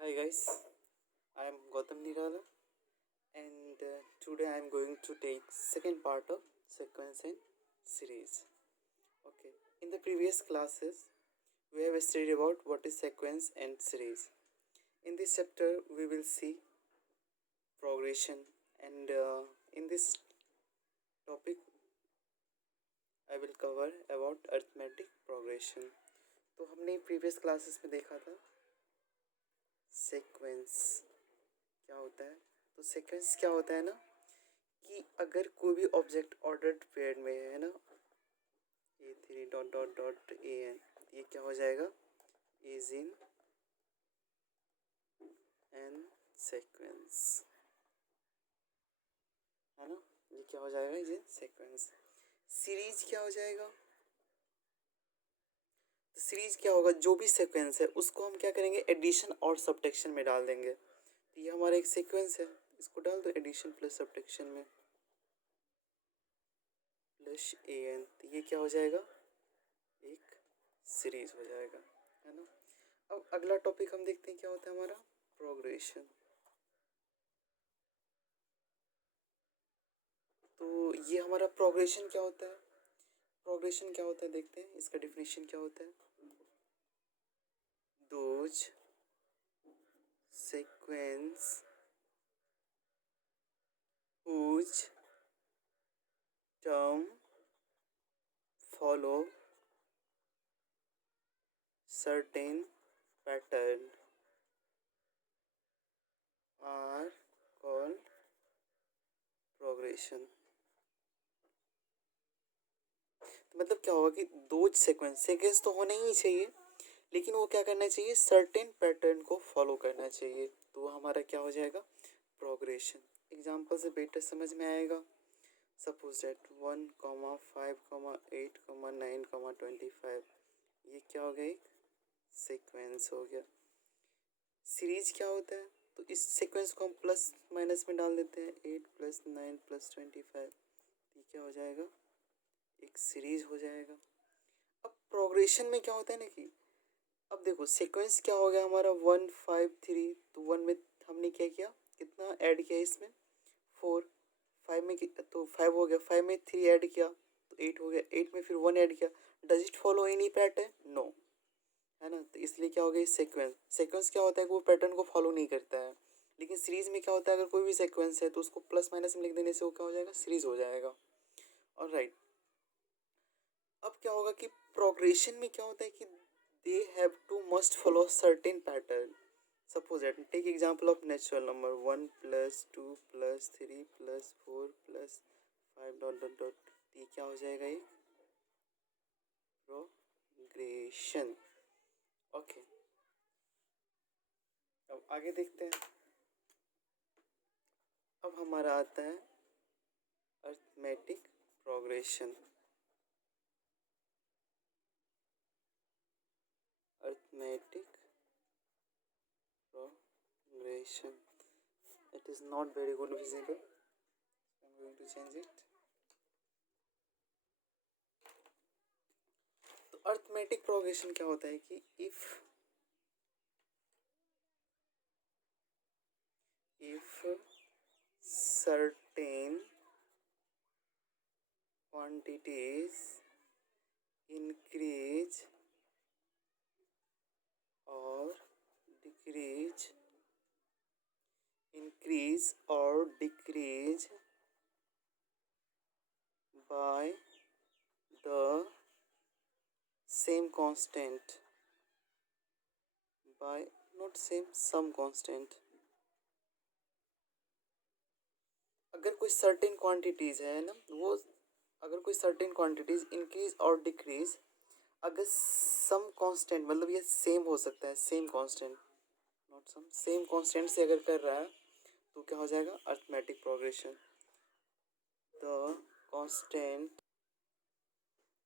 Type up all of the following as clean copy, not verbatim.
Hi guys, I am Gautam Nirala and today I am going to take second part of sequence and series. Okay, in the previous classes we have studied about what is sequence and series. In this chapter we will see progression and in this topic I will cover about arithmetic progression. तो हमने previous classes में देखा था sequence क्या होता है। तो sequence क्या होता है ना कि अगर कोई भी ऑब्जेक्ट ऑर्डर्ड पेयर में है ना a three dot dot dot a n, ये क्या हो जाएगा इज इन एन सीक्वेंस, है ना। ये क्या हो जाएगा इज इन सीक्वेंस। सीरीज क्या हो जाएगा, तो सीरीज क्या होगा, जो भी सीक्वेंस है उसको हम क्या करेंगे एडिशन और सब्ट्रैक्शन में डाल देंगे। तो ये हमारा एक सीक्वेंस है, इसको डाल दो एडिशन प्लस सब्ट्रैक्शन में प्लस ए एन, तो ये क्या हो जाएगा एक सीरीज हो जाएगा, है ना। अब अगला टॉपिक हम देखते हैं क्या होता है हमारा प्रोग्रेशन। तो ये हमारा प्रोग्रेशन क्या होता है, प्रोग्रेशन क्या होता है देखते हैं, इसका डिफिनेशन क्या होता है। Those sequence whose term follow certain pattern are called progression। तो मतलब क्या होगा कि दो सीक्वेंस तो होने ही चाहिए, लेकिन वो क्या करना चाहिए सर्टेन पैटर्न को फॉलो करना चाहिए, तो वो हमारा क्या हो जाएगा प्रोग्रेशन। एग्जाम्पल से बेटर समझ में आएगा। सपोज दैट 1,5,8,9,25, ये क्या हो गया एक सीक्वेंस हो गया। सीरीज क्या होता है, तो इस सीक्वेंस को हम प्लस माइनस में डाल देते हैं 8 + 9 + 25, ये क्या हो जाएगा एक सीरीज हो जाएगा। अब प्रोग्रेशन में क्या होता है ना कि अब देखो सीक्वेंस क्या हो गया हमारा 1 5 3, तो 1 में हमने क्या किया कितना ऐड किया इसमें 4, 5 में तो 5 हो गया, 5 में 3 ऐड किया तो 8 हो गया, 8 में फिर 1 ऐड किया। Does it follow any pattern, no, है ना। तो इसलिए क्या हो गया सीक्वेंस, सीक्वेंस क्या होता है कि वो पैटर्न को फॉलो नहीं करता है। लेकिन सीरीज में क्या होता है अगर कोई भी सीक्वेंस है तो उसको प्लस माइनस में लिख देने से वो क्या हो जाएगा सीरीज हो जाएगा। और राइट, अब क्या होगा कि प्रोग्रेशन में क्या होता है कि they have to must follow certain pattern. Suppose that take example of natural number 1 + 2 + 3 + 4 + 5 dot dot dot, ये क्या हो जाएगा एक प्रोग्रेशन। ओके, अब आगे देखते हैं। अब हमारा आता है arithmetic progression. Arithmetic progression, it is not very good visible, I'm going to change it। तो अरिथमेटिक प्रोग्रेशन क्या होता है कि if certain quantities increase or decrease by the same constant, by not same some constant, अगर कोई certain quantities है ना वो, अगर कोई सर्टेन क्वांटिटीज इंक्रीज और डिक्रीज अगर सम कांस्टेंट, मतलब ये सेम हो सकता है, same constant not some, same constant से अगर कर रहा है तो क्या हो जाएगा arithmetic progression. The constant,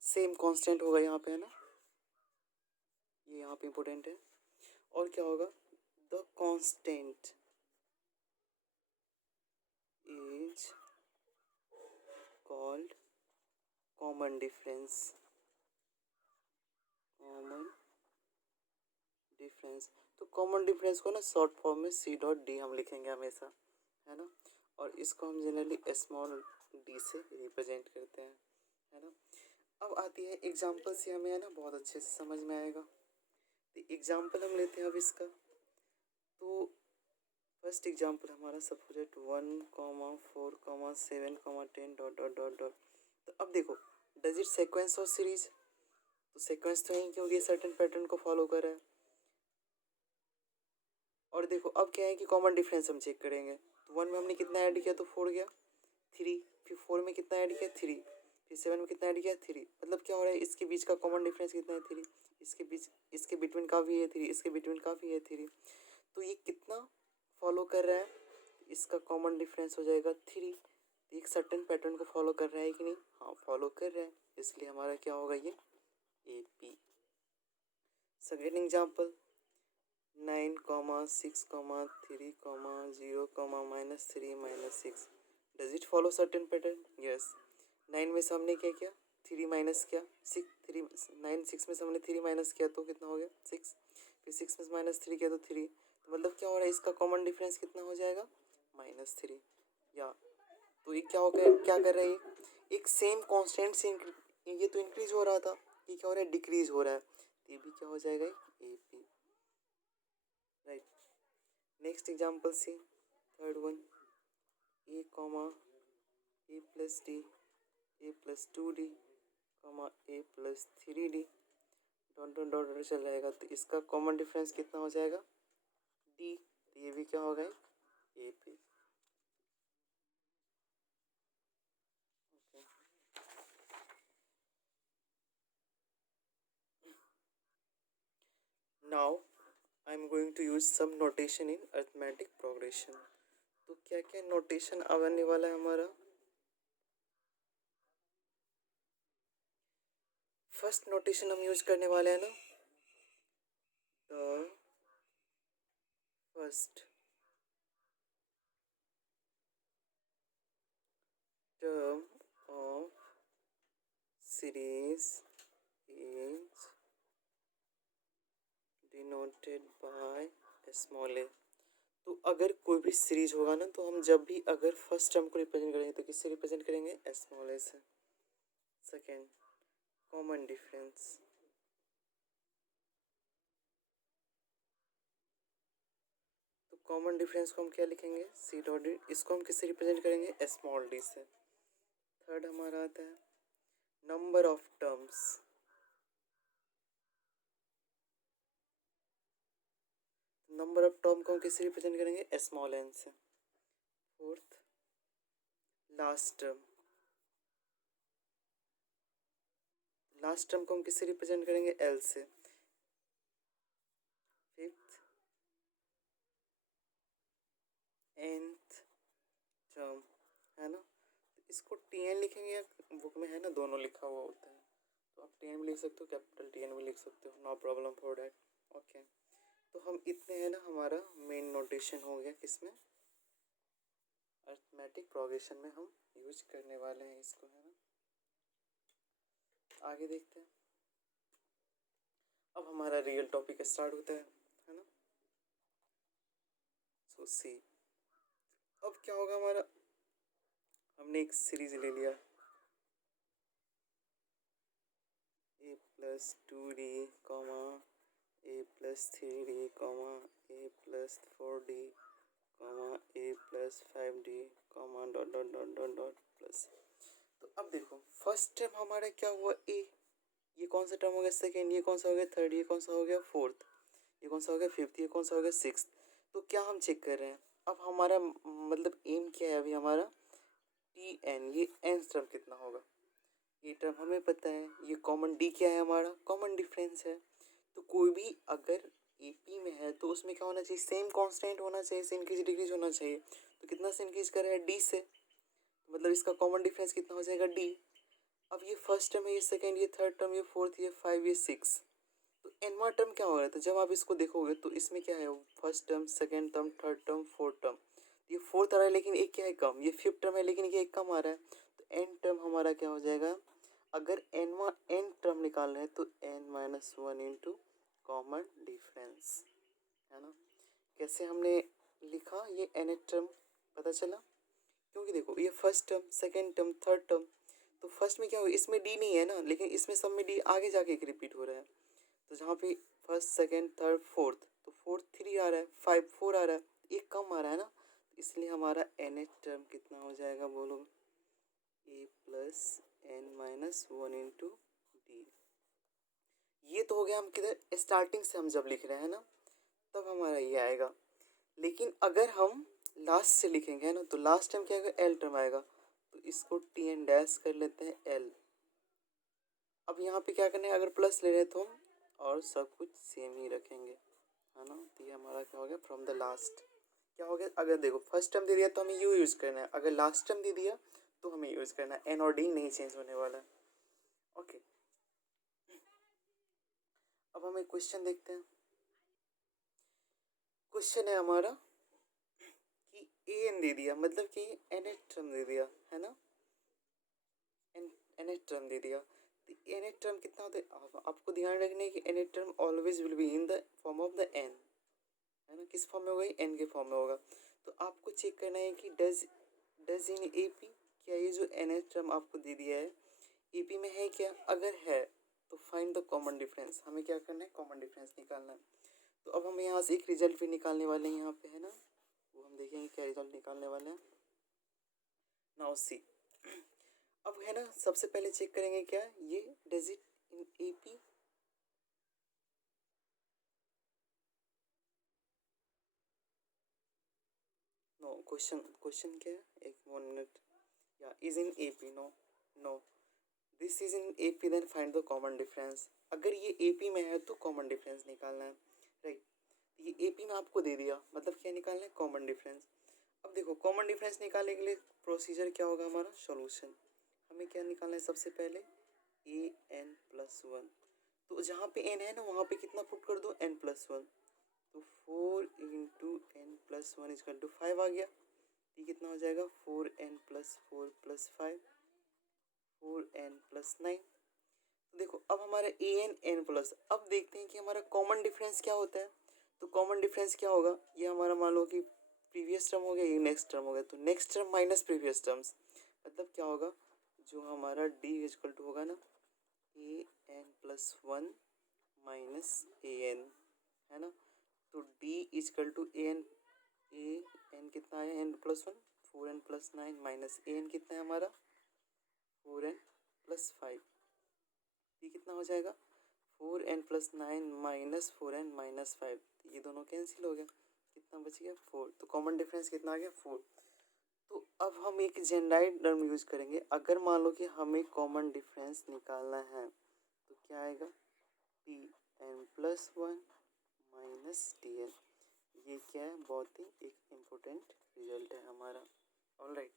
same constant होगा यहाँ पे, है ना, ये यहाँ पे इम्पोर्टेंट है। और क्या होगा the constant is called common difference, common difference, तो कॉमन डिफरेंस को ना शॉर्ट फॉर्म में सी डॉट डी हम लिखेंगे हमेशा, है ना, और इसको हम जनरली स्मॉल डी से रिप्रेजेंट करते हैं, है ना। अब आती है एग्जाम्पल से, हमें है ना बहुत अच्छे से समझ में आएगा। तो एग्जाम्पल हम लेते हैं अब इसका। तो फर्स्ट एग्जाम्पल हमारा सपोज एट 1,4,7,10 ... तो अब देखो, डज इट सीक्वेंस और सीरीज, तो सीक्वेंस तो है क्योंकि ये सर्टेन पैटर्न को फॉलो कर रहा है। और देखो अब क्या है कि कॉमन डिफरेंस हम चेक करेंगे। तो 1 में हमने कितना ऐड किया तो 4 गया, 3, फिर 4 में कितना ऐड किया 3, फिर 7 में कितना ऐड किया 3, मतलब क्या हो रहा है, इसके बीच का कॉमन डिफरेंस कितना है 3, इसके बीच, इसके बिटवीन का भी है 3, इसके बिटवीन का भी है 3, तो ये कितना फॉलो कर रहा है, इसका कॉमन डिफरेंस हो जाएगा 3। एक सर्टेन पैटर्न को फॉलो कर रहा है कि नहीं, हाँ फॉलो कर रहा है, इसलिए हमारा क्या होगा ये A P. Second example 9,6,3,0, -3 does it follow certain pattern, yes. 9 में से हमने क्या किया 3 माइनस किया 6, 3 9 6 में से हमने 3 माइनस किया तो कितना हो गया 6, फिर 6 में से -3 किया तो 3, तो मतलब क्या हो रहा है, इसका कॉमन डिफरेंस कितना हो जाएगा -3, या तो ये क्या हो गया, क्या कर रहा है ये एक सेम कांस्टेंट से ये तो इंक्रीज हो रहा था, ये क्या हो रहा है डिक्रीज हो रहा है, तो ये भी क्या हो जाएगा A P, right. Next example C, third one, a comma a plus d, a plus 2d, comma a plus 3d, dot dot dot dot चल जाएगा, तो इसका कॉमन डिफरेंस कितना हो जाएगा d, तो ये भी क्या हो गया A P. Now I am going to use some notation in arithmetic progression. तो क्या क्या नोटेशन आने वाला है हमारा। फर्स्ट नोटेशन हम यूज करने वाले हैं ना, the first term of series is denoted by small a. तो अगर कोई भी सीरीज होगा ना, तो हम जब भी अगर फर्स्ट टर्म को रिप्रेजेंट करेंगे तो किससे रिप्रेजेंट करेंगे स्मॉल ए से। सेकेंड, कॉमन डिफरेंस, तो कॉमन डिफरेंस को हम क्या लिखेंगे सी डॉट डी, इसको हम किससे रिप्रेजेंट करेंगे स्मॉल डी से। थर्ड हमारा आता है number of terms, number of term को हम किससे रिप्रेजेंट करेंगे स्मॉल एन से। Fourth, last term, last term को हम किससे रिप्रेजेंट करेंगे एल से। फिफ्थ, nth टर्म, है ना, तो इसको टी एन लिखेंगे या बुक में है ना दोनों लिखा हुआ होता है, तो आप टी एन भी लिख सकते हो, कैपिटल टी एन भी लिख सकते हो, no problem for that. Okay, तो हम इतने हैं ना, हमारा मेन नोटेशन हो गया किसमें अरिथमेटिक प्रोग्रेशन में हम यूज करने वाले हैं इसको, है ना। आगे देखते हैं, अब हमारा रियल टॉपिक स्टार्ट होता है ना। सो सी, अब क्या होगा हमारा, हमने एक सीरीज ले लिया a plus 2d, a plus 3d, a plus 4d, a plus 5d, dot dot dot dot dot plus. तो अब देखो फर्स्ट टर्म हमारा क्या हुआ ए, ये कौन सा टर्म हो गया सेकेंड, ये कौन सा हो गया थर्ड, ये कौन सा हो गया फोर्थ, ये कौन सा हो गया फिफ्थ, ये कौन सा हो गया सिक्स्थ। तो क्या हम चेक कर रहे हैं, अब हमारा मतलब एम क्या है अभी हमारा टी एन, ये एन टर्म कितना होगा, ये टर्म हमें पता है, ये कॉमन डी क्या है हमारा कॉमन डिफरेंस है। तो कोई भी अगर ए पी में है तो उसमें क्या होना चाहिए सेम कांस्टेंट होना चाहिए, से इंक्रीज डिक्रीज होना चाहिए, तो कितना से इंक्रीज कर रहा है डी से, मतलब इसका कॉमन डिफरेंस कितना हो जाएगा डी। अब ये फर्स्ट टर्म है, ये सेकेंड, ये थर्ड टर्म, ये फोर्थ, ये 5, ये 6, तो एनवा टर्म क्या हो रहा है, तो जब आप इसको देखोगे तो इसमें क्या है first term, second term, third term, fourth term, ये फोर्थ आ रहा है लेकिन एक क्या है कम, ये फिफ्थ टर्म है लेकिन ये एक कम आ रहा है, तो एन टर्म हमारा क्या हो जाएगा, अगर एन टर्म निकालना है तो n -1 इंटू कॉमन डिफरेंस, है ना। कैसे हमने लिखा ये nth टर्म पता चला, क्योंकि देखो ये first term, second term, third term, तो फर्स्ट में क्या हो, इसमें डी नहीं है ना, लेकिन इसमें सब में डी आगे जाके एक रिपीट हो रहा है। तो जहाँ पे फर्स्ट सेकेंड थर्ड फोर्थ, तो फोर्थ 3 आ रहा है, 5 4 आ रहा है, एक कम आ रहा है ना, इसलिए हमारा nth टर्म कितना हो जाएगा बोलो, a plus n minus 1 into d. ये तो हो गया हम किधर स्टार्टिंग से हम जब लिख रहे हैं ना, तब हमारा ये आएगा। लेकिन अगर हम लास्ट से लिखेंगे है ना, तो लास्ट टाइम क्या आएगा, एल टर्म आएगा, तो इसको टी एन डैश कर लेते हैं एल। अब यहाँ पे क्या करना है, अगर प्लस ले रहे तो हम और सब कुछ सेम ही रखेंगे, है ना। तो ये हमारा क्या हो गया, फ्रॉम द लास्ट क्या हो गया, अगर देखो फर्स्ट टर्म दे दिया तो हमें यू यूज़ करना है, अगर लास्ट टर्म दे दिया तो हमें यूज़ करना है, एन और डी नहीं चेंज होने वाला है। ओके, अब हम एक क्वेश्चन देखते हैं। क्वेश्चन है हमारा कि ए एन दे दिया, मतलब कि एन एच टर्म दे दिया, है ना, एन एच टर्म दे दिया। तो एन एच टर्म कितना होता है, आपको ध्यान रखना है कि nth term always will be in the form of the n, है ना। किस फॉर्म में होगा, एन के फॉर्म में होगा। तो आपको चेक करना है कि डज इन ए पी, क्या ये जो एन एच टर्म आपको दे दिया है ए पी में है क्या, अगर है तो फाइंड द कॉमन डिफरेंस। हमें क्या करना है, कॉमन डिफरेंस निकालना है। तो अब हम यहाँ से एक रिजल्ट भी निकालने वाले हैं यहाँ पे, है ना, वो हम देखेंगे क्या रिजल्ट निकालने वाले हैं। नाउ सी, अब है ना, सबसे पहले चेक करेंगे क्या ये does it in A P, no, question क्या है, एक मिनट, या is in A P, no no, this is in A P, then find the common difference. अगर ये ए पी में है तो कॉमन डिफरेंस निकालना है, राइट। ये ए पी में आपको दे दिया, मतलब क्या निकालना है, कॉमन डिफरेंस। अब देखो कॉमन डिफरेंस निकालने के लिए प्रोसीजर क्या होगा हमारा, सॉल्यूशन। हमें क्या निकालना है, सबसे पहले ए एन प्लस वन, तो जहाँ पे एन है ना वहाँ पे कितना पुट कर दो, एन प्लस वन, तो 4 into n plus one equal to 5 आ गया। ये कितना हो जाएगा, 4n plus 4 plus 5, 4n plus 9। तो देखो अब हमारा ए एन एन प्लस, अब देखते हैं कि हमारा कॉमन डिफरेंस क्या होता है। तो कॉमन डिफरेंस क्या होगा, ये हमारा मान लो कि प्रीवियस टर्म हो गया, ये नेक्स्ट टर्म हो गया, तो next term minus previous terms, मतलब क्या होगा, जो हमारा डी इजकल टू होगा ना, a n plus one minus a n, है ना। तो d equal to a n कितना है, n plus one, 4n plus 9 minus a n कितना है हमारा, 4n प्लस 5, ये कितना हो जाएगा, 4n plus 9 minus 4n minus 5, ये दोनों कैंसिल हो गया, कितना बच गया 4, तो कॉमन डिफरेंस कितना आ गया 4। तो अब हम एक जेनराइट टर्म यूज करेंगे, अगर मान लो कि हमें कॉमन डिफरेंस निकालना है तो क्या आएगा, t n plus one minus t n. ये क्या है, बहुत ही एक इम्पोर्टेंट रिजल्ट है हमारा, ऑलराइट।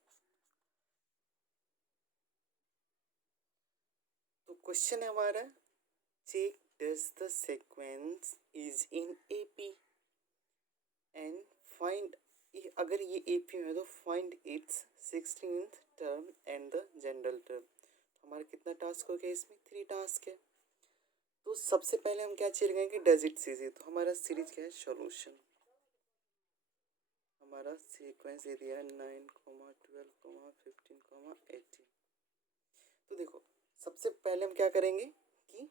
तो क्वेश्चन है हमारा, check does the sequence is in A P and find, अगर ये ए पी में है तो find its 16th term and the general term. हमारा कितना टास्क हो गया इसमें, 3 टास्क है। तो सबसे पहले हम क्या चेक करेंगे, डज इट सीरीज, तो हमारा सीरीज क्या है, सॉल्यूशन। हमारा सीक्वेंस ये दिया है 9, 12, 15, 18। तो देखो सबसे पहले हम क्या करेंगे कि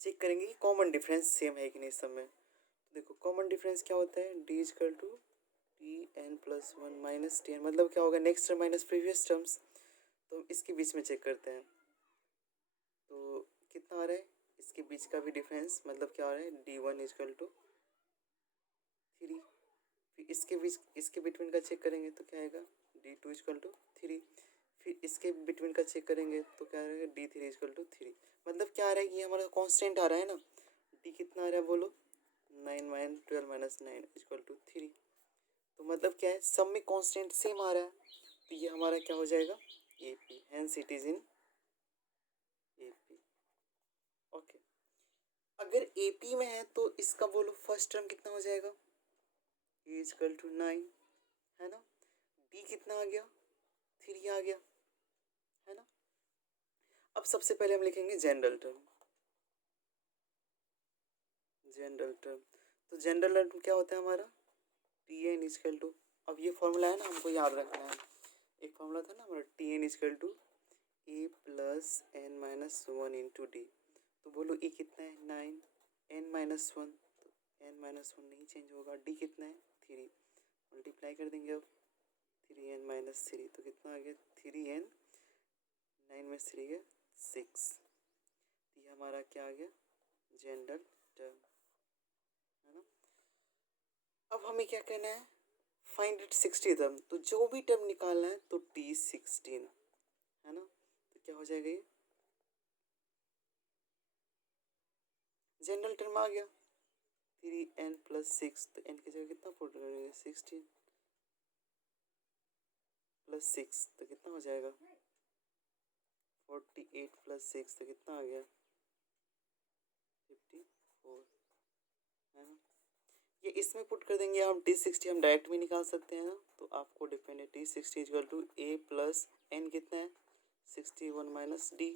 चेक करेंगे कि कॉमन डिफरेंस सेम है कि नहीं सब में। तो देखो कॉमन डिफरेंस क्या होता है, d equal to t n plus one minus t n, मतलब क्या होगा, next term minus previous terms. तो हम इसके बीच में चेक करते हैं, तो कितना आ रहा है, इसके बीच का भी डिफरेंस, मतलब क्या आ रहा है, डी वन इजकल टू 3। फिर इसके बीच, इसके बिटवीन का चेक करेंगे तो क्या आएगा, डी टू इजकल टू 3। फिर इसके बिटवीन का चेक करेंगे तो क्या आएगा, डी थ्री इजकल टू 3। मतलब क्या आ रहा है, ये हमारा कांस्टेंट आ रहा है ना, डी कितना आ रहा है बोलो, 9 माइनस 12 माइनस 9 इजकल टू 3। तो मतलब क्या है, सब में कांस्टेंट सेम आ रहा है, तो ये हमारा क्या हो जाएगा, A P, hence it is in A P. Okay, अगर ए पी में है तो इसका बोलो फर्स्ट टर्म कितना हो जाएगा, ए इजकल टू 9, है ना। डी कितना आ गया, 3 आ गया, है ना। अब सबसे पहले हम लिखेंगे जनरल टर्म, जनरल टर्म, तो जनरल टर्म क्या होता है हमारा, टी एन इजकल टू, अब ये फॉर्मूला है ना, हमको याद रखना है, एक फॉर्मूला था ना हमारा, t n equal to a plus n minus one into d. तो बोलो ए कितना है 9, एन माइनस वन, तो एन माइनस वन नहीं चेंज होगा, डी कितना है 3, मल्टीप्लाई कर देंगे अब 3n माइनस 3, तो कितना आ गया 3n, 9 में 3 गया 6, ये हमारा क्या आ गया जनरल टर्म, है ना। अब हमें क्या करना है, फाइंड इट 60 टर्म, तो जो भी टर्म निकालना है तो T16, है ना, तो क्या हो जाएगा ये जनरल टर्म आ गया 3n प्लस 6, तो n की जगह कितना पुट करेंगे 16 प्लस 6, तो कितना हो जाएगा 48 प्लस 6, तो कितना आ गया 54, है ना। ये इसमें पुट कर देंगे हम T60, हम डायरेक्ट भी निकाल सकते हैं ना, तो आपको डिपेंड है T60 equal to a plus n कितना है 61 माइनस डी,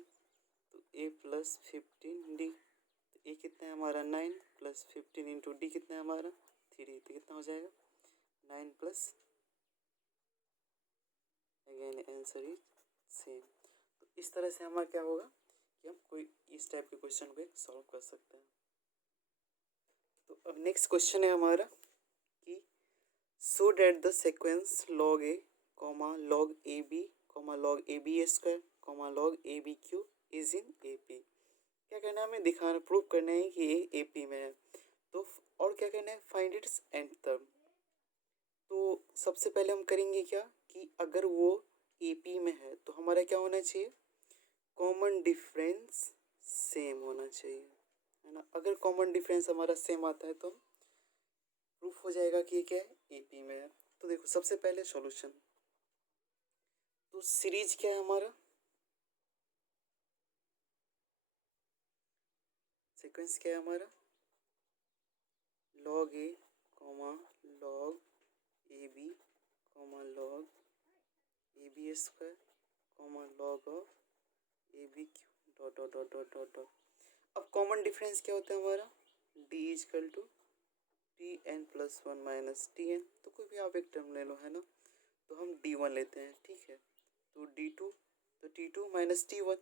तो ए प्लस 15 डी, तो ए कितना है हमारा 9 प्लस 15 इंटू डी कितना है हमारा 3, तो कितना हो जाएगा 9 plus, again answer is same. तो इस तरह से हमारा क्या होगा कि हम कोई इस टाइप के क्वेश्चन को सॉल्व कर सकते हैं। तो अब नेक्स्ट क्वेश्चन है हमारा कि so that the sequence log a, log ab, log ab square, log ab Q is in AP। क्या करना है हमें, दिखाना प्रूव करना है कि ये AP में है, तो और क्या करना है फाइंड इट्स एंड टर्म। तो सबसे पहले हम करेंगे क्या कि अगर वो AP में है तो हमारा क्या होना चाहिए, कॉमन डिफरेंस सेम होना चाहिए, है ना। अगर कॉमन डिफरेंस हमारा सेम आता है तो प्रूफ हो जाएगा कि ये क्या है AP में है। तो देखो सबसे पहले सॉल्यूशन, तो सीरीज क्या है हमारा, सीक्वेंस क्या है हमारा log a, log ab, log ab square, log of ab cube dot dot dot dot dot dot. अब कॉमन डिफरेंस क्या होता है हमारा, d equal to t n plus one minus t n, तो कोई भी आप एक टर्म ले लो, है ना। तो हम d1 लेते हैं, ठीक है, तो d2, तो t2 माइनस t1,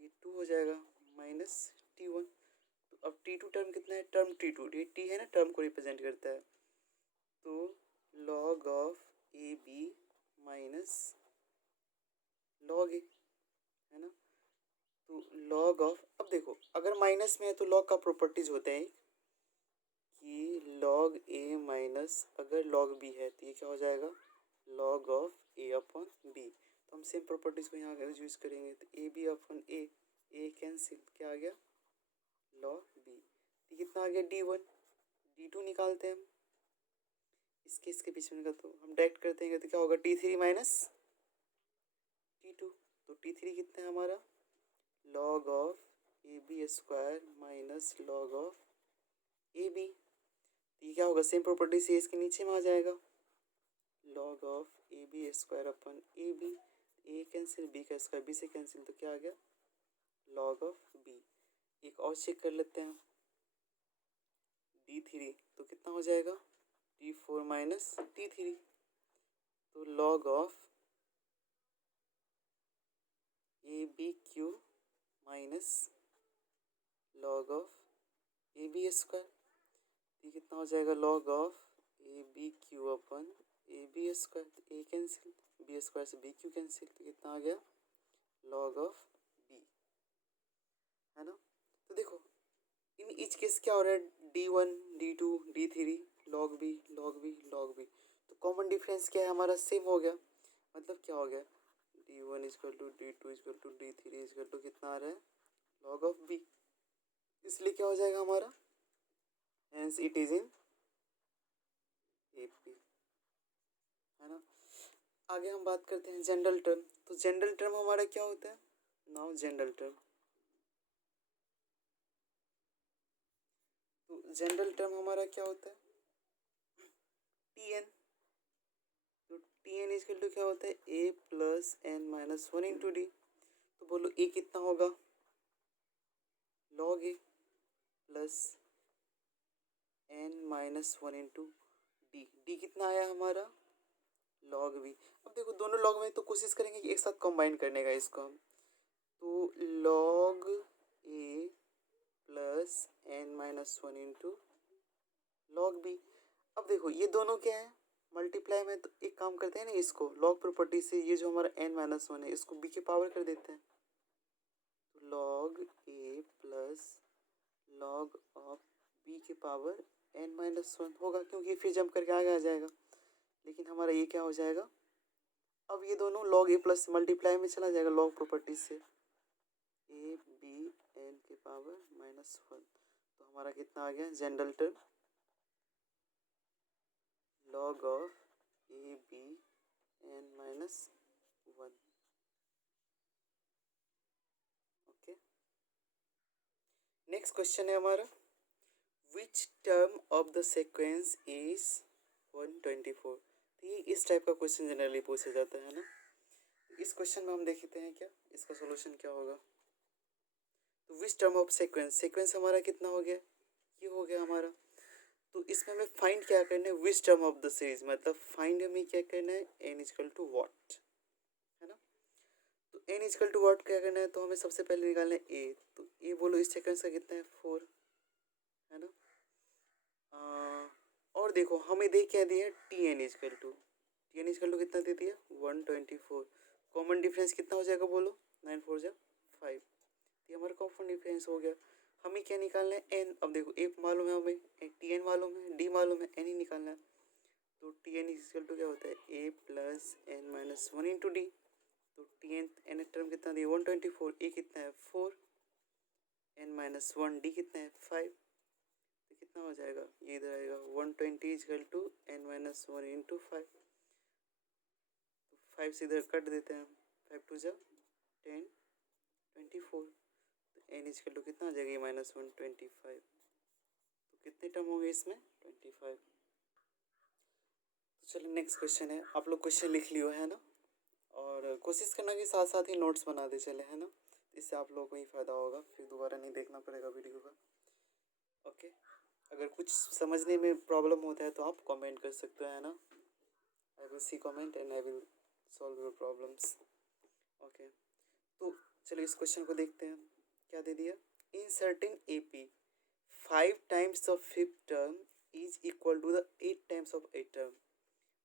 ये 2 हो जाएगा माइनस t1। तो अब t2 टर्म कितना है, टर्म t2, ये t है ना, टर्म को रिप्रेजेंट करता है, तो log of a b minus log a, है ना। तो log ऑफ, अब देखो अगर माइनस में है तो लॉग का प्रॉपर्टीज होते हैं कि log a माइनस अगर log b है तो ये क्या हो जाएगा log of a upon b। तो हम सेम प्रॉपर्टीज को यहाँ यूज करेंगे, तो a b upon a cancel, क्या आ गया log b, तो कितना आ गया d1, d2 निकालते हैं हम, इसके बीच में का तो हम डायरेक्ट करते हैं तो क्या होगा t3 माइनस t2, तो t3 कितना है हमारा log of a b square minus log of a b, ये क्या होगा सेम प्रॉपर्टी से इसके नीचे में आ जाएगा log of a b square upon a b, a cancel b का स्क्वायर बी से कैंसिल, तो क्या आ गया log ऑफ बी। एक और चेक कर लेते हैं d3, तो कितना हो जाएगा d4 माइनस d3, तो log of a b cube minus log of a b square, ये कितना हो जाएगा log of a b cube upon a b square, तो ए कैंसिल बी स्क्वायर से बी क्यू कैंसिल, तो कितना आ गया log ऑफ बी, है ना। तो देखो इन ईच केस क्या हो रहा है d1 d2 d3 log b log b log b, तो कॉमन डिफरेंस क्या है हमारा सेम हो गया, मतलब क्या हो गया d1 equal to d2 equal to d3 equal to कितना आ रहा है log ऑफ b, इसलिए क्या हो जाएगा हमारा hence it is in AP, है ना। आगे हम बात करते हैं जनरल टर्म, तो जनरल टर्म हमारा क्या होता है, नाउ जनरल टर्म, तो जनरल टर्म हमारा क्या होता है TN, तो TN इजकल टू क्या होता है A plus n minus one into d, तो बोलो A कितना होगा log A, plus n-1 into d कितना आया हमारा log v। अब देखो दोनों log में तो कोशिश करेंगे कि एक साथ कंबाइन करने का इसको हम, तो log a plus n-1 into log b। अब देखो ये दोनों क्या है मल्टीप्लाई में, तो एक काम करते हैं ना इसको log प्रॉपर्टी से ये जो हमारा n-1 है इसको b के पावर कर देते हैं, तो log a plus log of b के पावर n-1 होगा, क्योंकि फिर जंप करके आगे आ जाएगा। लेकिन हमारा ये क्या हो जाएगा, अब ये दोनों log a प्लस मल्टीप्लाई में चला जाएगा log प्रॉपर्टी से, a b n के पावर -1, तो हमारा कितना आ गया general term log of a b n-1। Okay, next question है हमारा, which term of the sequence is 124। तो ये इस टाइप का क्वेश्चन जनरली पूछा जाता है ना। इस क्वेश्चन में हम देखते हैं क्या इसका सॉल्यूशन क्या होगा। तो विच टर्म ऑफ सीक्वेंस हमारा कितना हो गया, ये हो गया हमारा। तो इसमें हमें फाइंड क्या करना है, which term of the series, मतलब फाइंड हमें क्या करना है n इजकल टू वॉट, है ना। तो n इजकल टू वॉट क्या करना है, तो हमें सबसे पहले निकालना है a। तो a बोलो इस सीक्वेंस का कितना है 4, है ना। और देखो हमें दे क्या दिया टी एन इजकल टू कितना दे दिया 124। कॉमन डिफरेंस कितना हो जाएगा बोलो 9 4 जा 5, ये हमारा कॉमन डिफरेंस हो गया। हमें क्या निकालना है एन। अब देखो एक मालूम है हमें, टी एन मालूम है, डी मालूम है, एन ही निकालना है। तो टी एन इजकल टू क्या होता है ए प्लस n-1 इंटू डी। तो टी एन एन टर्म कितना दिया 124, ए कितना है 4, n-1 डी कितना है 5, तो कितना हो जाएगा ये इधर आएगा 120 इजकल टू n-1 इंटू 5। तो 5 से इधर कट देते हैं, 5 2 जा 10 24, तो n इजकल टू कितना आ जाएगा ये -125। तो कितने टर्म होंगे इसमें 25। तो चलो नेक्स्ट क्वेश्चन है, आप लोग क्वेश्चन लिख लियो है ना, और कोशिश करना कि साथ साथ ही नोट्स बना दे चले, है ना। इससे आप लोगों को ही फ़ायदा होगा, फिर दोबारा नहीं देखना पड़ेगा वीडियो का। ओके, अगर कुछ समझने में प्रॉब्लम होता है तो आप कमेंट कर सकते हो, है ना। I will see comment and I will solve your problems. Okay, तो चलिए इस क्वेश्चन को देखते हैं, क्या दे दिया, in certain A P 5 times of fifth term is equal to the 8 times of 8 term.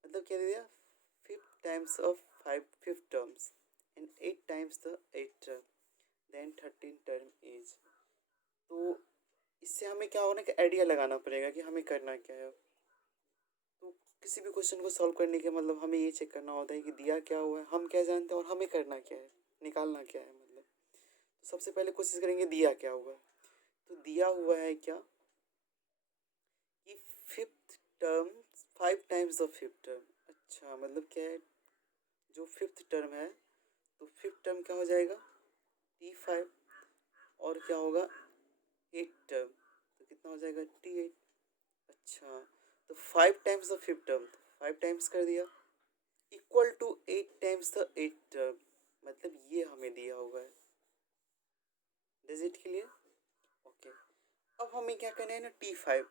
मतलब क्या दे दिया 5 times of 5 fifth terms and 8 times the 8 term, then 13 term is. तो इससे हमें क्या होना कि आइडिया लगाना पड़ेगा कि हमें करना क्या है। तो किसी भी क्वेश्चन को सॉल्व करने के मतलब हमें ये चेक करना होता है कि दिया क्या हुआ है, हम क्या जानते हैं और हमें करना क्या है, निकालना क्या है मतलब। तो सबसे पहले कोशिश करेंगे दिया क्या हुआ। तो दिया हुआ है क्या कि fifth term 5 times of fifth term. अच्छा मतलब क्या है, जो फिफ्थ टर्म है तो फिफ्थ टर्म क्या हो जाएगा T5, और क्या होगा 8 टर्म तो कितना हो जाएगा T8। अच्छा, तो 5 times of fifth term, 5 times कर दिया equal to 8 times the 8 term, मतलब ये हमें दिया हुआ है। Does it clear. ओके, अब हमें क्या करना है ना T5।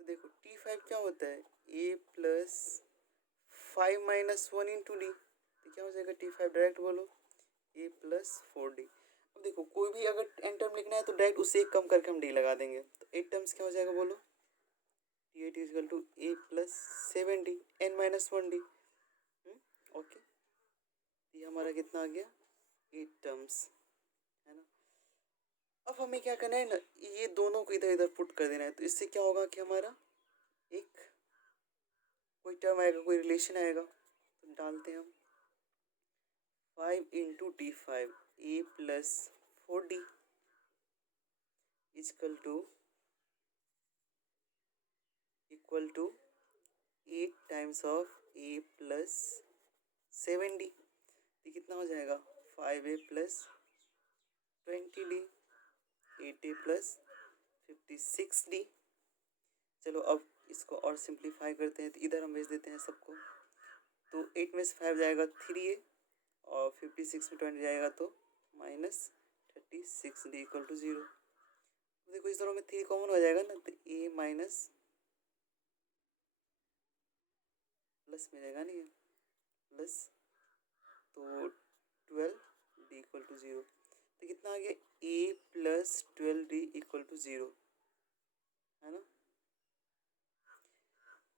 तो देखो T5 क्या होता है a प्लस 5-1 इंटू डी, तो क्या हो जाएगा T5 डायरेक्ट बोलो a प्लस 4d। अब देखो कोई भी अगर n टर्म लिखना है तो डायरेक्ट उससे एक कम करके हम d लगा देंगे, तो 8 टर्म्स क्या हो जाएगा बोलो T8 equal to a plus 7d n-1d। Okay, ये हमारा कितना आ गया 8 टर्म्स, है ना। अब हमें क्या करना है ना, ये दोनों को इधर इधर पुट कर देना है। तो इससे क्या होगा कि हमारा एक कोई टर्म आएगा, कोई रिलेशन आएगा, तो डालते हैं हम 5 इंटू T5 a प्लस 4d equal to equal to 8 times of a plus 7d। ये कितना हो जाएगा 5a plus 20d 8a plus 56d। चलो अब इसको और सिंप्लीफाई करते हैं, तो इधर हम भेज देते हैं सबको। तो 8 में से 5 जाएगा 3a और 56 में 20 जाएगा तो -36d इक्वल टू 0। देखो इस दोनों में 3 कॉमन हो जाएगा ना, तो ए माइनस प्लस में रहेगा नहीं, प्लस, तो 12 डी इक्वल टू 0। तो कितना आ गया, ए प्लस 12 डी इक्वल टू 0, है ना।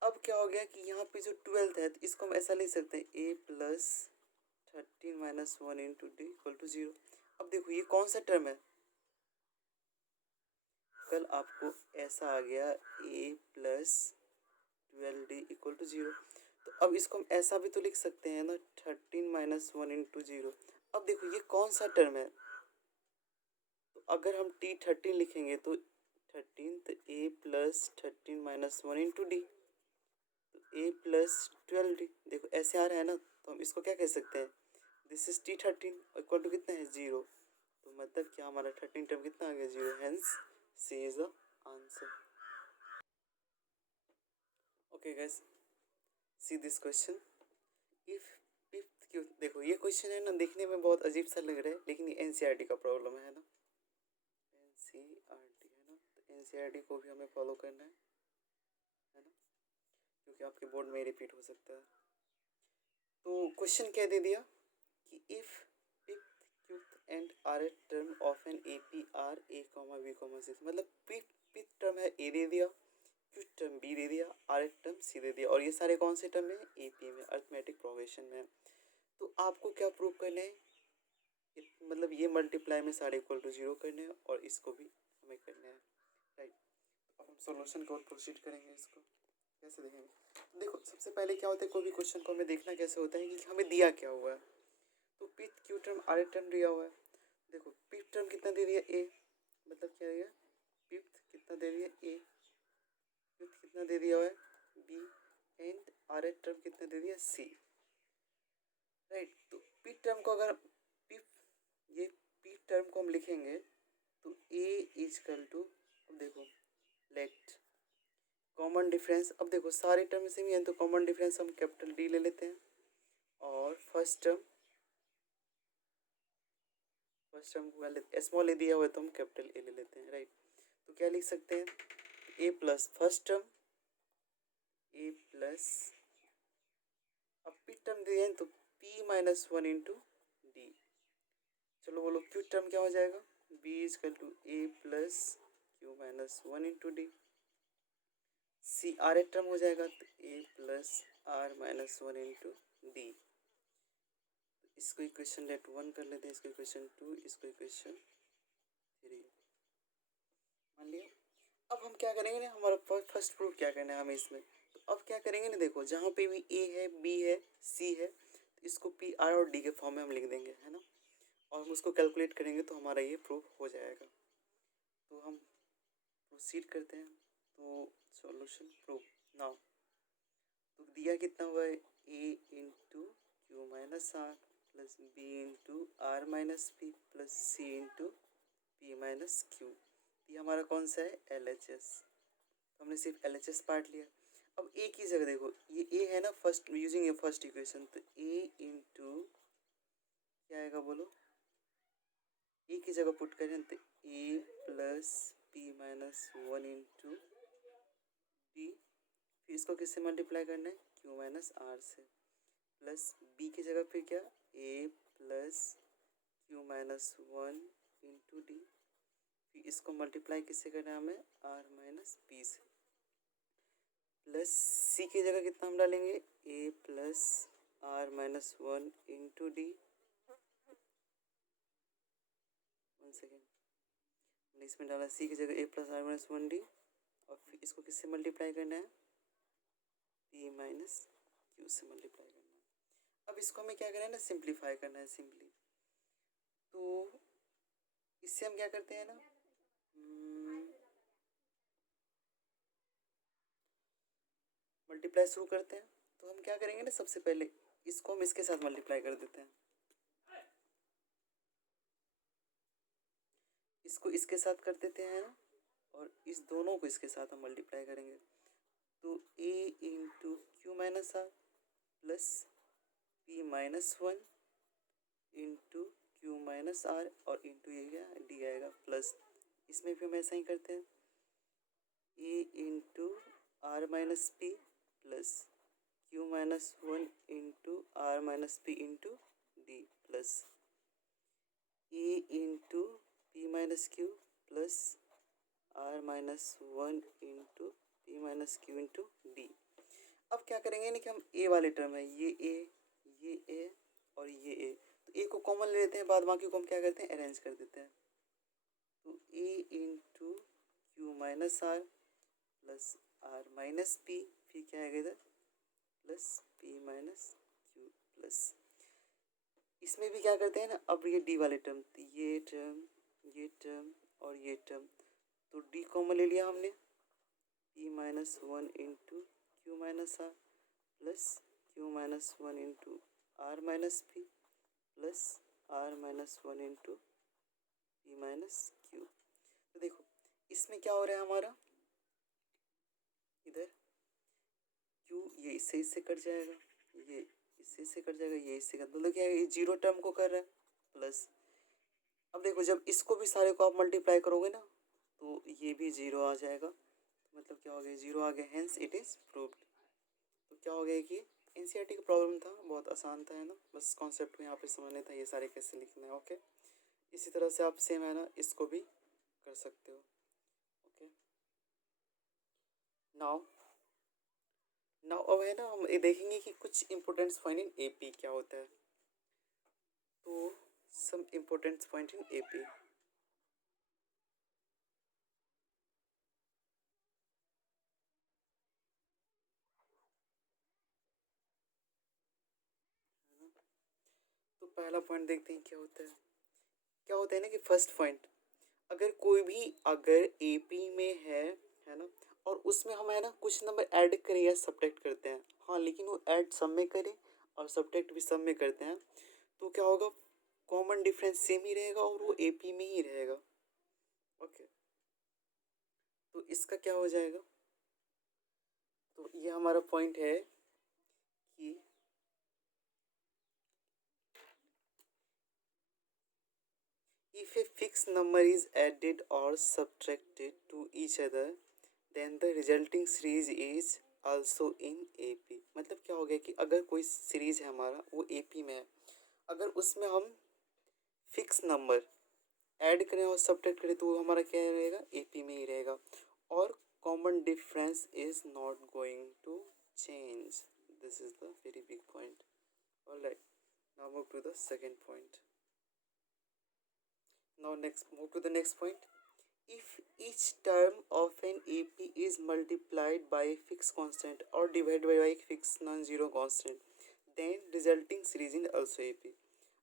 अब क्या हो गया कि यहाँ पे जो 12 है, तो इसको हम ऐसा लिख सकते हैं, a plus 13 - 1 into d equal to 0। अब देखो ये कौन सा टर्म है, कल आपको ऐसा आ गया ए प्लस 12 डी इक्वल टू 0। तो अब इसको हम ऐसा भी तो लिख सकते हैं ना, 13 - 1 इंटू 0। अब देखो ये कौन सा टर्म है, तो अगर हम T13 लिखेंगे तो 13, तो ए प्लस 13 - 1 इंटू डी, तो ए प्लस 12 डी। देखो ऐसे आ रहा है ना, तो हम इसको क्या कह सकते हैं, this is T13 equal to कितना है, 0। तो मतलब क्या हमारा 13 टर्म कितना आ गया, 0। Hence C is the answer. Okay guys, see this question. If fifth क्यों, देखो ये क्वेश्चन है ना, देखने में बहुत अजीब सा लग रहा है, लेकिन ये एनसीईआरटी का प्रॉब्लम है ना, एनसीईआरटी है ना, तो एनसीईआरटी को भी हमें फॉलो करना है ना, क्योंकि आपके बोर्ड में रिपीट हो सकता है। तो क्वेश्चन क्या दे दिया कि if fifth qth and r term of an A P are a comma b comma c, मतलब फिफ्थ टर्म है ए दे दिया, क्यूथ टर्म बी दे दिया, आर टर्म सी दे दिया, और ये सारे कौन से टर्म है, ए पी में, अर्थमेटिक प्रोग्रेशन में। तो आपको क्या प्रूव करना है, मतलब ये मल्टीप्लाई में सारे इक्वल टू 0 करने हैं, और इसको भी हमें करना है, राइट। अब हम सॉल्यूशन को प्रोसीड करेंगे, इसको कैसे देखेंगे। देखो सबसे पहले क्या होता है, कोई भी क्वेश्चन को हमें देखना कैसे होता है कि हमें दिया क्या हुआ है। तो पिथ क्यू टर्म आर टर्म दिया हुआ है, देखो पिथ टर्म कितना दे दिया, ए, मतलब क्या दिया, पिथ कितना दे दिया, ए, पिथ कितना दे दिया हुआ है, बी, एंड आर टर्म कितना दे दिया, सी, राइट। तो पिथ टर्म को अगर ये पी टर्म को हम लिखेंगे तो ए इजकल टू, अब देखो लेट कॉमन डिफरेंस, अब देखो सारे टर्म सेम ही है, तो कॉमन डिफरेंस हम कैपिटल डी ले लेते हैं, और फर्स्ट टर्म को स्मॉल ए दिया हुआ है तो हम कैपिटल ए ले लेते हैं, राइट। तो क्या लिख सकते हैं, a plus first term, A plus, अब पी टर्म दिए हैं तो पी माइनस 1 इंटू डी। चलो बोलो क्यू टर्म क्या हो जाएगा, b equal to a plus q minus 1 into d. C r term हो जाएगा, तो a plus r minus 1 into d. इसको इक्वेशन लेट 1 कर लेते हैं, इसको इक्वेशन 2, इसको इक्वेशन 3, मान लिया। अब हम क्या करेंगे ना, हमारा फर्स्ट प्रूफ क्या करना है हमें इसमें, तो अब क्या करेंगे ना, देखो जहाँ पे भी ए है, बी है, सी है, तो इसको पी आर और डी के फॉर्म में हम लिख देंगे, है ना, और हम उसको कैलकुलेट करेंगे तो हमारा ये प्रूफ हो जाएगा। तो हम प्रोसीड करते हैं, तो सॉल्यूशन प्रूफ नाउ। तो दिया कितना हुआ है, a into q minus r plus b into r minus p plus c into p minus q. ये हमारा कौन सा है, एल एच एस। तो हमने सिर्फ एल एच एस पार्ट लिया। अब ए की जगह देखो, ये ए है ना, फर्स्ट यूजिंग ए फर्स्ट इक्वेशन, तो ए इंटू क्या आएगा बोलो, ए की जगह पुट करें तो a plus p minus 1 into D, फिर इसको किससे मल्टीप्लाई करना है, क्यू माइनस आर से, प्लस बी की जगह फिर क्या, ए plus q minus 1 into D, फिर इसको मल्टीप्लाई किससे करना है हमें, आर माइनस पी से, प्लस सी की जगह कितना हम डालेंगे, ए plus r minus 1 into D. 1 second, हमने इसमें डाला सी की जगह ए प्लस आर माइनस 1 डी, और फिर इसको किससे मल्टीप्लाई करना है, पी माइनस क्यू से मल्टीप्लाई करना है। अब इसको हमें क्या करना है ना, सिंप्लीफाई करना है सिंपली। तो इससे हम क्या करते हैं ना, मल्टीप्लाई शुरू करते हैं। तो हम क्या करेंगे ना, सबसे पहले इसको हम इसके साथ मल्टीप्लाई कर देते हैं, इसको इसके साथ कर देते हैं ना, और इस दोनों को इसके साथ हम मल्टीप्लाई करेंगे। तो a into q minus r plus p minus 1 into q minus r, और इंटू ये क्या डी आएगा, प्लस इसमें भी हम ऐसा ही करते हैं, a into r minus p plus q minus one into r minus p into d plus a into p minus q plus r minus one into p minus q into d. अब क्या करेंगे ना कि हम ए वाले term है, ये ए और ये ए, तो ए को कॉमन ले लेते हैं, बाद बाकी को हम क्या करते हैं अरेंज कर देते हैं। तो a into q minus r plus r minus p, फिर क्या आएगा इधर plus p minus q plus, इसमें भी क्या करते हैं ना, अब ये डी वाले टर्म, ये टर्म और ये टर्म, तो डी कॉमन ले लिया हमने, p minus one into q minus r plus q minus one into r minus p plus r minus one into p minus q. तो देखो इसमें क्या हो रहा है हमारा, इधर क्यू ये इससे कट जाएगा, ये इससे कट जाएगा, ये इससे कट, मतलब क्या है ये जीरो टर्म को कर रहा है प्लस। अब देखो जब इसको भी सारे को आप मल्टीप्लाई करोगे ना तो ये भी जीरो आ जाएगा, तो मतलब क्या हो गया, जीरो आ गया, हेंस इट इज़ प्रूव्ड। तो क्या हो गया कि एनसीईआरटी का प्रॉब्लम था, बहुत आसान था है ना, बस कॉन्सेप्ट को यहाँ पे समझना था, ये सारे कैसे लिखना है। ओके, इसी तरह से आप सेम है ना इसको भी कर सकते हो। ओके, नाउ अब है ना हम ये देखेंगे कि कुछ इम्पोर्टेंट पॉइंट इन एपी क्या होता है। तो some important point in A, P पहला पॉइंट देखते हैं क्या होता है। क्या होता है ना कि फर्स्ट पॉइंट, अगर कोई भी अगर एपी में है ना, और उसमें हम है ना कुछ नंबर ऐड करें या सब्ट्रैक्ट करते हैं, हाँ लेकिन वो ऐड सब में करें और सब्ट्रैक्ट भी सब में करते हैं, तो क्या होगा, कॉमन डिफरेंस सेम ही रहेगा और वो एपी में ही रहेगा। ओके, तो इसका क्या हो जाएगा, तो ये हमारा पॉइंट है कि if a fixed number is added or subtracted to each other then the resulting series is also in AP। मतलब क्या हो गया कि अगर कोई सीरीज है हमारा वो AP में है, अगर उसमें हम फिक्स नंबर ऐड करें और सब्ट्रैक्ट करें तो वो हमारा क्या रहेगा, AP में ही रहेगा, और common difference is not going to change. This is the very big point. Alright, now move to the second point. Now move to the next point. If each term of an AP is multiplied by a fixed constant or divided by a fixed non-zero constant, then resulting series is also AP।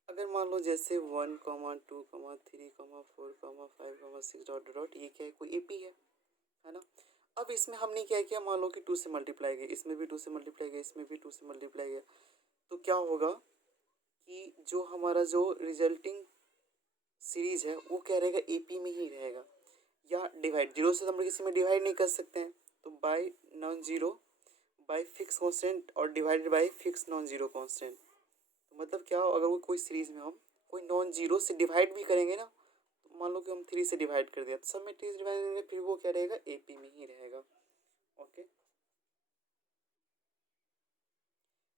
अगर मान लो जैसे 1, 2, 3, 4, 5, 6 dot dot, ये क्या है, कोई AP है ना। अब इसमें हमने क्या किया, मान लो कि 2 से मल्टीप्लाई किया, इसमें भी 2 से मल्टीप्लाई किया, इसमें भी 2 से मल्टीप्लाई किया, तो क्या होगा कि जो हमारा जो रिजल्टिंग सीरीज है वो क्या रहेगा, एपी में ही रहेगा, या डिवाइड, जीरो से हम किसी में डिवाइड नहीं कर सकते हैं, तो by non zero by fix constant or divided by fix non zero constant. तो मतलब क्या, अगर वो कोई सीरीज में हम कोई नॉन जीरो से डिवाइड भी करेंगे ना, तो मान लो कि हम 3 से डिवाइड कर दिया, तो सब में 3 से डिवाइड करेंगे, फिर वो क्या रहेगा, एपी में ही रहेगा। ओके,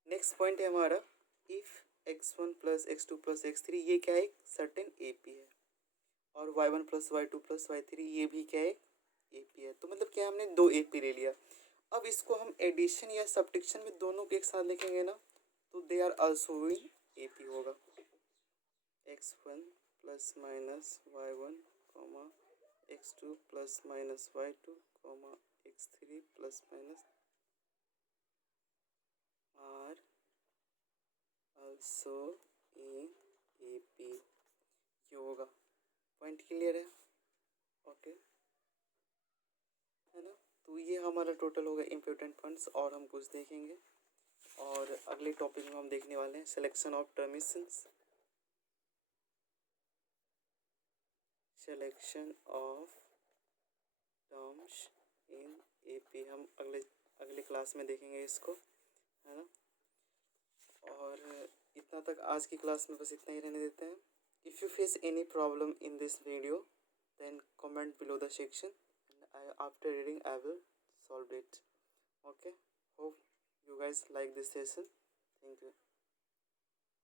नेक्स्ट पॉइंट है हमारा, if x1 plus x2 plus x3, ये क्या है, सर्टेन एपी है, और y1 plus y2 plus y3 ये भी क्या है, एपी है। तो मतलब क्या, हमने दो एपी ले लिया। अब इसको हम एडिशन या सब्ट्रैक्शन में दोनों के एक साथ लिखेंगे ना, तो they are also in A P. x1 plus minus y1 x2 plus minus y2 x3 plus minus are also in A, P होगा। पॉइंट क्लियर है। ओके, है ना, तो ये हमारा टोटल होगा इम्पोर्टेंट पॉइंट्स, और हम कुछ देखेंगे, और अगले टॉपिक में हम देखने वाले हैं सिलेक्शन ऑफ टर्मिशंस, selection of terms in AP, हम अगले क्लास में देखेंगे इसको, है ना। और इतना तक आज की क्लास में बस इतना ही रहने देते हैं। If you face any problem in this video then comment below the section, and after reading I will solve it. Okay, hope you guys like this session. Thank you.